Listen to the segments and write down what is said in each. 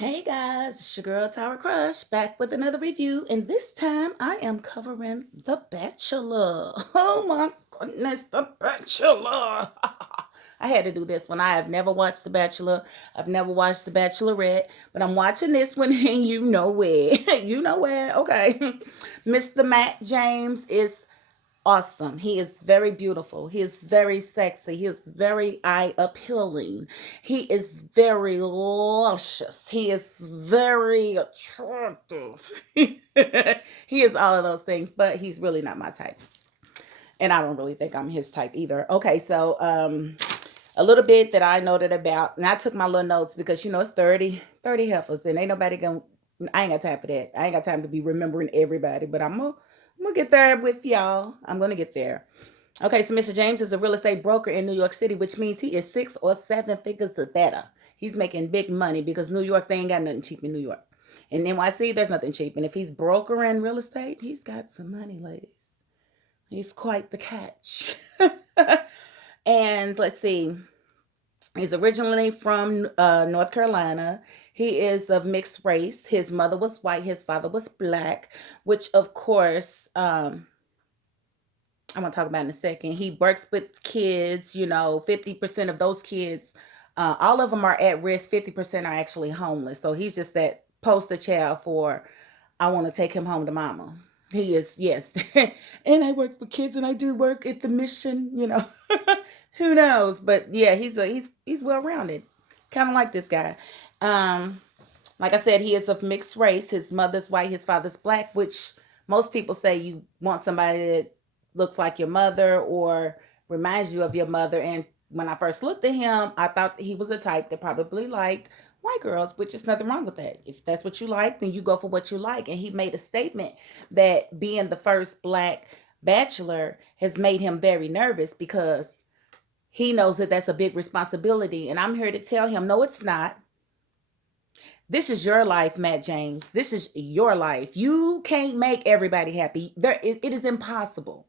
Hey guys, it's your girl Tower Crush back with another review, and this time I am covering The Bachelor. Oh my goodness, The Bachelor! I had to do this one. I have never watched The Bachelor. I've never watched The Bachelorette, but I'm watching this one, and you know where. You know where. Okay. Mr. Matt James is awesome. He is very beautiful. He is very sexy. He is very eye appealing. He is very luscious. He is very attractive. He is all of those things, but he's really not my type. And I don't really think I'm his type either. Okay, so a little bit that I noted about, and I took my little notes because it's 30 heifers, and ain't nobody gonna I ain't got time for that. I ain't got time to be remembering everybody, but I'm gonna get there with y'all. I'm gonna get there. Okay, so Mr. James is a real estate broker in New York City, which means he is 6 or 7 figures or better. He's making big money because New York, they ain't got nothing cheap in New York. In NYC, there's nothing cheap. And if he's brokering real estate, he's got some money, ladies. He's quite the catch. And let's see. He's originally from North Carolina. He is of mixed race. His mother was white. His father was black, which, of course, I'm going to talk about in a second. He works with kids, 50% of those kids, all of them are at risk. 50% are actually homeless. So he's just that poster child for, I want to take him home to mama. He is, yes. And I work with kids and I do work at the mission. Who knows? But yeah, he's well rounded. Kind of like this guy. Um, like I said, he is of mixed race. His mother's white, his father's black, which most people say you want somebody that looks like your mother or reminds you of your mother. And when I first looked at him, I thought he was a type that probably liked white girls, which is nothing wrong with that. If that's what you like, then you go for what you like. And he made a statement that being the first black bachelor has made him very nervous because he knows that that's a big responsibility. And I'm here to tell him, no, it's not. This is your life, Matt James. This is your life. You can't make everybody happy. It is impossible.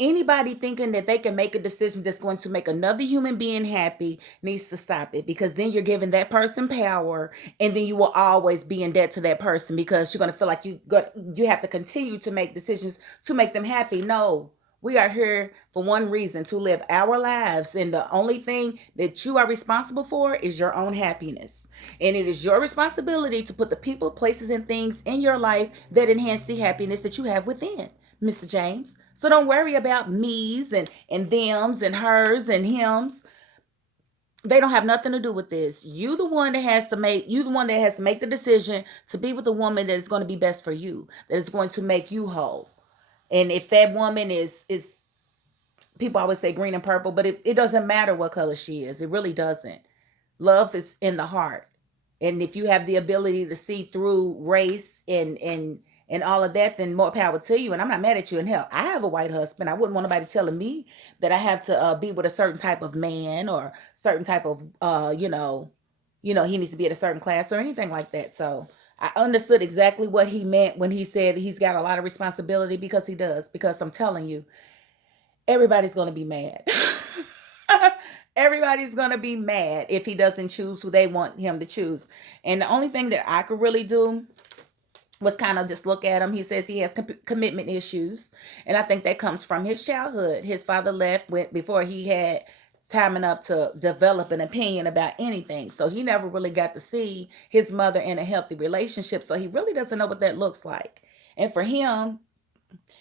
Anybody thinking that they can make a decision that's going to make another human being happy needs to stop it, because then you're giving that person power, and then you will always be in debt to that person because you're going to feel like you have to continue to make decisions to make them happy. No, we are here for one reason, to live our lives. And the only thing that you are responsible for is your own happiness. And it is your responsibility to put the people, places, and things in your life that enhance the happiness that you have within, Mr. James. So don't worry about me's and them's and hers and him's. They don't have nothing to do with this. You the one that has to make the decision to be with a woman that is going to be best for you, that is going to make you whole. And if that woman is people always say green and purple, but it doesn't matter what color she is. It really doesn't. Love is in the heart. And if you have the ability to see through race and all of that, then more power to you. And I'm not mad at you. And hell, I have a white husband. I wouldn't want nobody telling me that I have to be with a certain type of man or certain type of he needs to be at a certain class or anything like that. So I understood exactly what he meant when he said he's got a lot of responsibility, because he does. Because I'm telling you, everybody's going to be mad. Everybody's going to be mad if he doesn't choose who they want him to choose. And the only thing that I could really do was kind of just look at him. He says he has commitment issues. And I think that comes from his childhood. His father left before he had time enough to develop an opinion about anything. So he never really got to see his mother in a healthy relationship. So he really doesn't know what that looks like. And for him,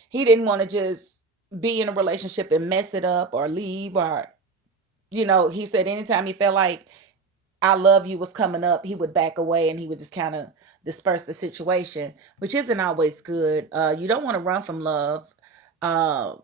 he didn't want to just be in a relationship and mess it up or leave, or he said anytime he felt like I love you was coming up, he would back away and he would just kind of disperse the situation, which isn't always good. You don't want to run from love. Uh,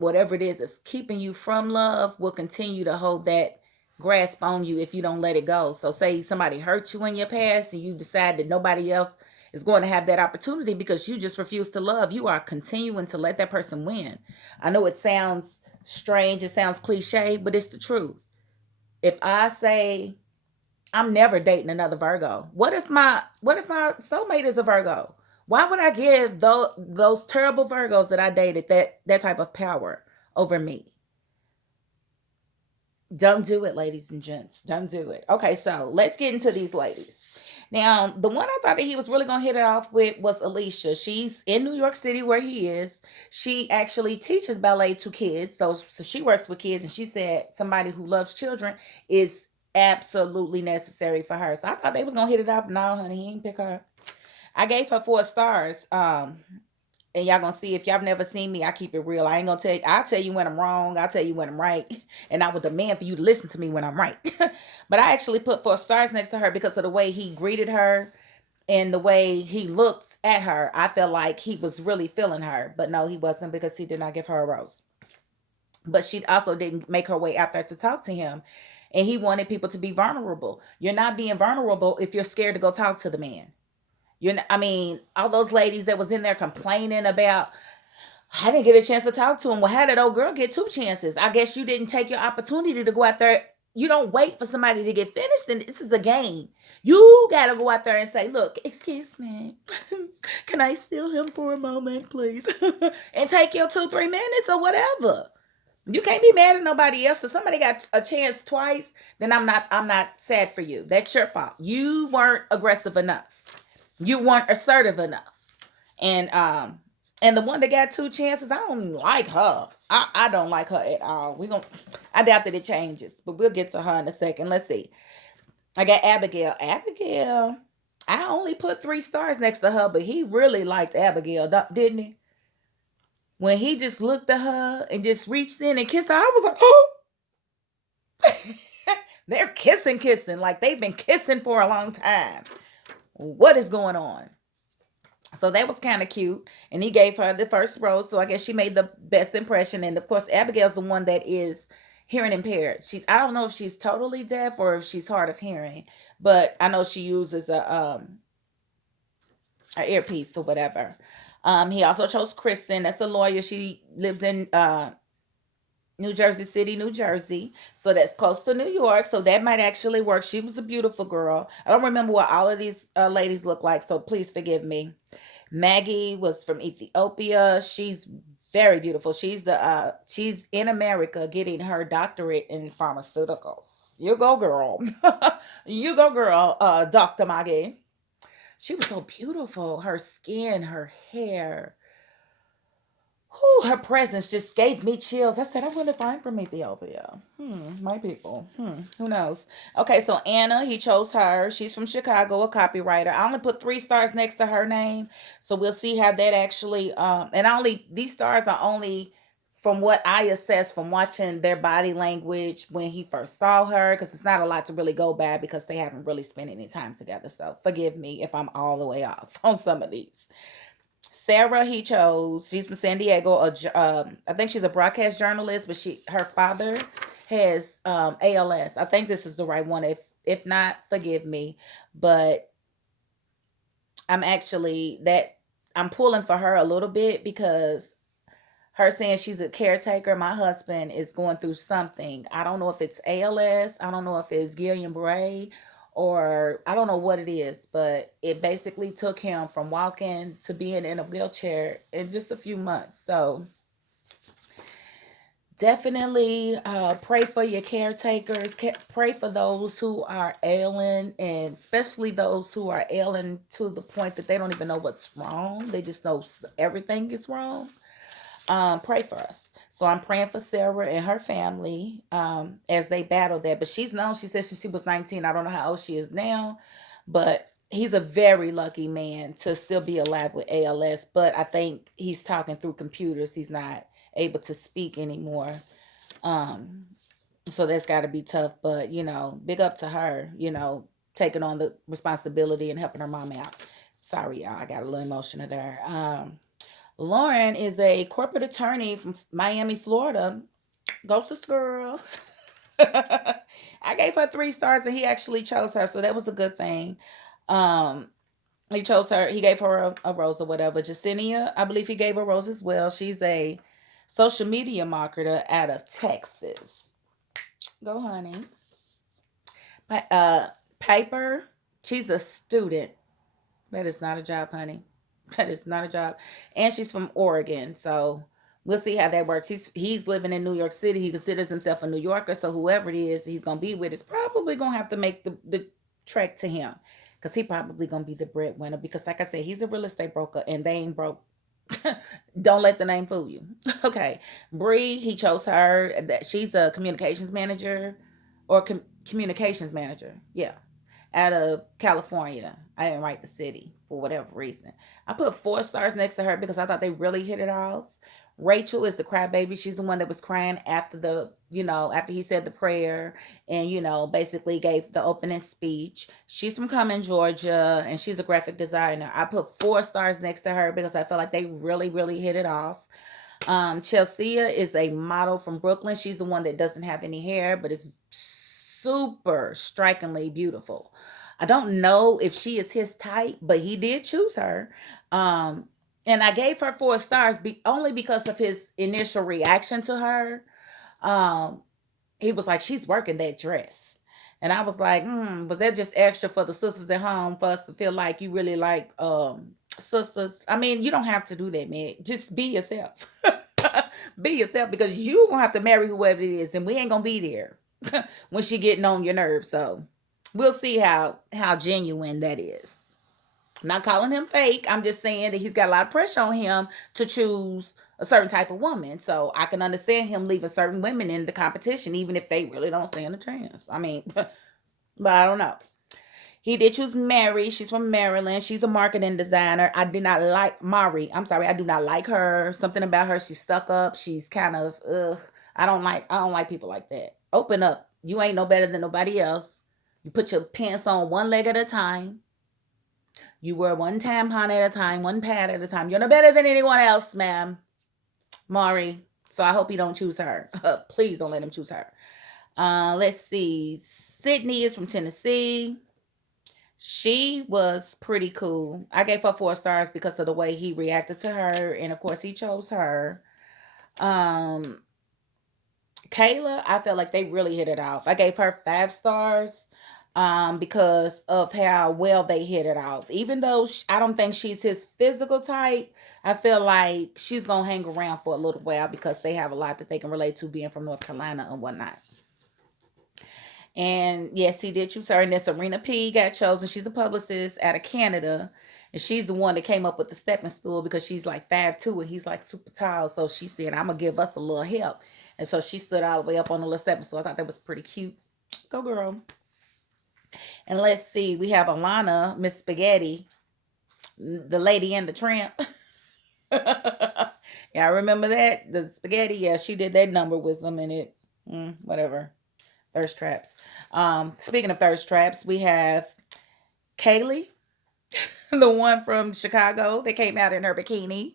Whatever it is that's keeping you from love will continue to hold that grasp on you if you don't let it go. So say somebody hurt you in your past and you decide that nobody else is going to have that opportunity because you just refuse to love. You are continuing to let that person win. I know it sounds strange, it sounds cliche, but it's the truth. If I say I'm never dating another Virgo, what if my soulmate is a Virgo? Why would I give those terrible Virgos that I dated that type of power over me? Don't do it, ladies and gents. Don't do it. Okay, so let's get into these ladies. Now, the one I thought that he was really gonna hit it off with was Alicia. She's in New York City where he is. She actually teaches ballet to kids, so she works with kids, and she said somebody who loves children is absolutely necessary for her. So I thought they was gonna hit it off. No, honey, he ain't pick her. I gave her 4 stars. And y'all gonna see if y'all have never seen me, I keep it real. I ain't gonna I'll tell you when I'm wrong, I'll tell you when I'm right. And I would demand for you to listen to me when I'm right. But I actually put 4 stars next to her because of the way he greeted her and the way he looked at her. I felt like he was really feeling her. But no, he wasn't, because he did not give her a rose. But she also didn't make her way out there to talk to him. And he wanted people to be vulnerable. You're not being vulnerable if you're scared to go talk to the man. I mean, all those ladies that was in there complaining about, I didn't get a chance to talk to him. Well, how did old girl get 2 chances? I guess you didn't take your opportunity to go out there. You don't wait for somebody to get finished, and this is a game. You gotta go out there and say, "Look, excuse me, can I steal him for a moment, please?" And take your 2, 3 minutes or whatever. You can't be mad at nobody else. If somebody got a chance twice, then I'm not sad for you. That's your fault. You weren't aggressive enough. You weren't assertive enough. And the one that got 2 chances, I don't even like her. I don't like her at all. I doubt that it changes, but we'll get to her in a second. Let's see. I got Abigail. Abigail. I only put 3 stars next to her, but he really liked Abigail, didn't he? When he just looked at her and just reached in and kissed her, I was like, oh, they're kissing like they've been kissing for a long time. What is going on? So that was kind of cute. And he gave her the first rose. So I guess she made the best impression. And of course, Abigail's the one that is hearing impaired. I don't know if she's totally deaf or if she's hard of hearing, but I know she uses a earpiece or whatever. He also chose Kristen. That's the lawyer. She lives in New Jersey City, New Jersey. So that's close to New York. So that might actually work. She was a beautiful girl. I don't remember what all of these ladies look like, so please forgive me. Maggie was from Ethiopia. She's very beautiful. She's in America getting her doctorate in pharmaceuticals. You go, girl. You go, girl. Dr. Maggie. She was so beautiful. Her skin, her hair, whew, her presence just gave me chills. I said, I wonder if I'm from Ethiopia. My people. Who knows? Okay, so Anna, he chose her. She's from Chicago, a copywriter. I only put 3 stars next to her name. So we'll see how that actually and these stars are only from what I assessed from watching their body language when he first saw her, because it's not a lot to really go by because they haven't really spent any time together. So forgive me if I'm all the way off on some of these. Sarah, he chose. She's from San Diego. I think she's a broadcast journalist, but her father has ALS. I think this is the right one. If not, forgive me. But I'm actually that I'm pulling for her a little bit because her saying she's a caretaker. My husband is going through something. I don't know if it's ALS. I don't know if it's Guillain-Barré, or I don't know what it is, but it basically took him from walking to being in a wheelchair in just a few months. So definitely pray for your caretakers. Pray for those who are ailing, and especially those who are ailing to the point that they don't even know what's wrong. They just know everything is wrong. Pray for us. So I'm praying for Sarah and her family as they battle that. But she's known, she said she was 19. I don't know how old she is now, but he's a very lucky man to still be alive with ALS. But I think he's talking through computers. He's not able to speak anymore. Um, so that's got to be tough. But, big up to her, taking on the responsibility and helping her mom out. Sorry, y'all. I got a little emotional there. Lauren is a corporate attorney from Miami, Florida. Go sister girl. I gave her 3 stars and he actually chose her, so that was a good thing. Um, he chose her. He gave her a rose or whatever. Jacinia, I believe he gave her a rose as well. She's a social media marketer out of Texas. Go, honey. Piper, she's a student. That is not a job, honey. That is not a job. And she's from Oregon. So we'll see how that works. He's living in New York City. He considers himself a New Yorker. So whoever it is he's gonna be with is probably gonna have to make the trek to him. because he probably gonna be the breadwinner. Because like I said, he's a real estate broker, and they ain't broke. Don't let the name fool you. Okay, Bree, he chose her. That she's a communications manager, or communications manager. Yeah, out of California. I didn't write the city for whatever reason. I put 4 stars next to her because I thought they really hit it off. Rachel is the crybaby. She's the one that was crying after after he said the prayer and, basically gave the opening speech. She's from Cumming, Georgia, and she's a graphic designer. I put 4 stars next to her because I felt like they really, really hit it off. Chelsea is a model from Brooklyn. She's the one that doesn't have any hair, but is super strikingly beautiful. I don't know if she is his type, but he did choose her. Um, and I gave her 4 stars only because of his initial reaction to her. Um, he was like, "She's working that dress." And I was like, was that just extra for the sisters at home for us to feel like you really like sisters? I mean, you don't have to do that, man. Just be yourself. Be yourself, because you gonna have to marry whoever it is, and we ain't gonna be there when she getting on your nerves. So we'll see how genuine that is. I'm not calling him fake. I'm just saying that he's got a lot of pressure on him to choose a certain type of woman. So I can understand him leaving certain women in the competition, even if they really don't stand a chance. I mean, but I don't know. He did choose Mary. She's from Maryland. She's a marketing designer. I did not like Mari. I'm sorry. I do not like her. Something about her. She's stuck up. She's kind of ugh. I don't like people like that. Open up. You ain't no better than nobody else. You put your pants on one leg at a time. You wear one tampon at a time, one pad at a time. You're no better than anyone else, ma'am. Mari. So I hope you don't choose her. Please don't let him choose her. Let's see. Sydney is from Tennessee. She was pretty cool. I gave her 4 stars because of the way he reacted to her, and of course he chose her. Um, Kayla, I felt like they really hit it off. I gave her 5 stars because of how well they hit it off. Even though I don't think she's his physical type, I feel like she's gonna hang around for a little while because they have a lot that they can relate to, being from North Carolina and whatnot. And yes, he did choose her. And then Serena P got chosen. She's a publicist out of Canada. And she's the one that came up with the stepping stool because she's like 5'2" and he's like super tall. So she said, "I'm going to give us a little help." And so she stood all the way up on the little stepping stool. I thought that was pretty cute. Go, girl. And let's see. We have Alana, Miss Spaghetti, the lady and the tramp. Yeah, I remember that. The spaghetti. Yeah, she did that number with them and it, whatever. Thirst traps. Speaking of thirst traps, we have Kaylee, the one from Chicago that came out in her bikini.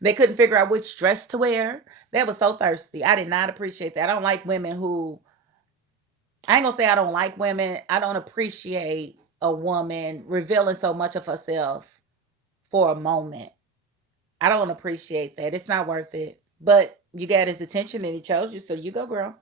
They couldn't figure out which dress to wear. That was so thirsty. I did not appreciate that. I don't like women who, I ain't gonna say I don't like women. I don't appreciate a woman revealing so much of herself for a moment. I don't appreciate that. It's not worth it. But you got his attention and he chose you, so you go, girl.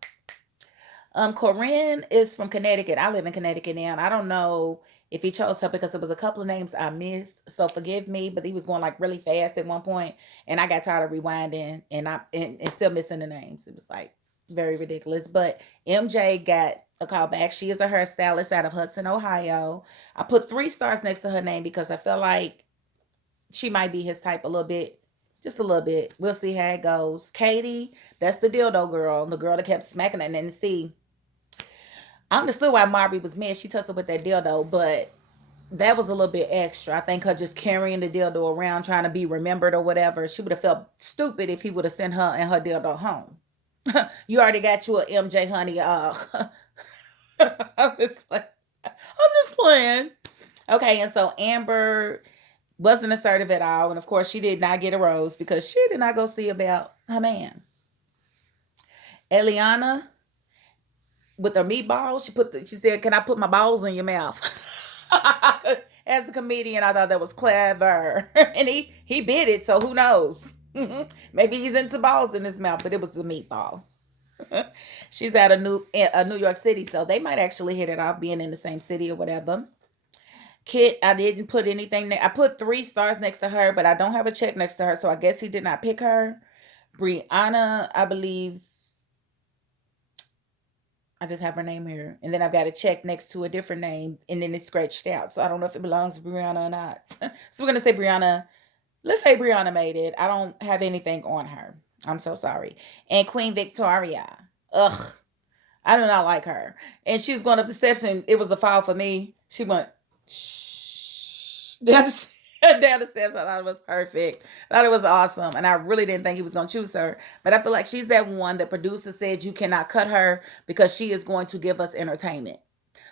Corinne is from Connecticut. I live in Connecticut now, and I don't know if he chose her because it was a couple of names I missed. So forgive me, but he was going like really fast at one point, and I got tired of rewinding, and still missing the names. It was like very ridiculous. But MJ got a call back. She is a hairstylist out of Hudson, Ohio. I put 3 stars next to her name because I feel like she might be his type a little bit. Just a little bit. We'll see how it goes. Katie, that's the dildo girl. The girl that kept smacking her. And then see, I understood why Marby was mad. She touched her with that dildo, but that was a little bit extra. I think her just carrying the dildo around trying to be remembered or whatever. She would have felt stupid if he would have sent her and her dildo home. You already got you a MJ, honey. I'm just like, I'm just playing. Okay, and so Amber wasn't assertive at all, and of course she did not get a rose because she did not go see about her man. Eliana with her meatballs, she said, "Can I put my balls in your mouth?" As a comedian, I thought that was clever, and he bit it, so who knows? Maybe he's into balls in his mouth, but it was a meatball. She's out of New York City, so they might actually hit it off being in the same city or whatever. Kit, I didn't put anything. I put 3 stars next to her, but I don't have a check next to her, so I guess he did not pick her. Brianna, I believe I just have her name here. And then I've got a check next to a different name, and then it's scratched out. So I don't know if it belongs to Brianna or not. So we're going to say Brianna. Let's say Brianna made it. I don't have anything on her. I'm so sorry. And Queen Victoria. Ugh. I do not like her. And she was going up the steps, and it was the fall for me. She went shh, down down the steps. I thought it was perfect. I thought it was awesome. And I really didn't think he was going to choose her. But I feel like she's that one that producer said you cannot cut her because she is going to give us entertainment.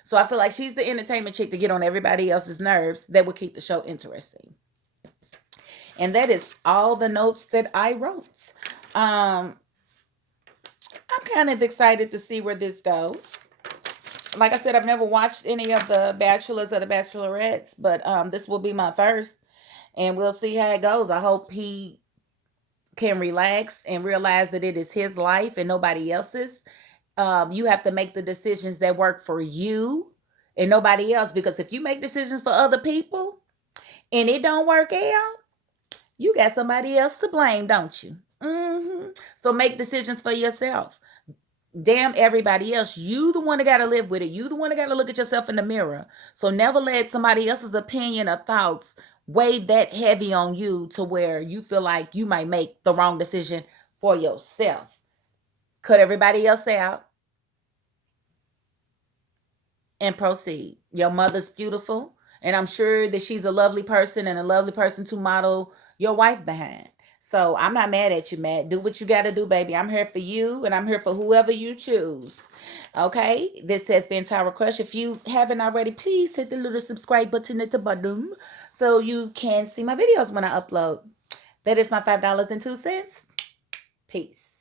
So I feel like she's the entertainment chick to get on everybody else's nerves that would keep the show interesting. And that is all the notes that I wrote. Um, I'm kind of excited to see where this goes. Like I said, I've never watched any of the Bachelors or the Bachelorettes, but this will be my first, and we'll see how it goes. I hope he can relax and realize that it is his life and nobody else's. You have to make the decisions that work for you and nobody else, because if you make decisions for other people and it don't work out, you got somebody else to blame, don't you? So make decisions for yourself. Damn everybody else. You the one that got to live with it. You the one that got to look at yourself in the mirror. So never let somebody else's opinion or thoughts weigh that heavy on you to where you feel like you might make the wrong decision for yourself. Cut everybody else out and proceed. Your mother's beautiful, and I'm sure that she's a lovely person and a lovely person to model your wife behind. So I'm not mad at you, Matt. Do what you got to do, baby. I'm here for you, and I'm here for whoever you choose. Okay, this has been Tyra Crush. If you haven't already, please hit the little subscribe button at the bottom so you can see my videos when I upload. That is my $5.02. Peace.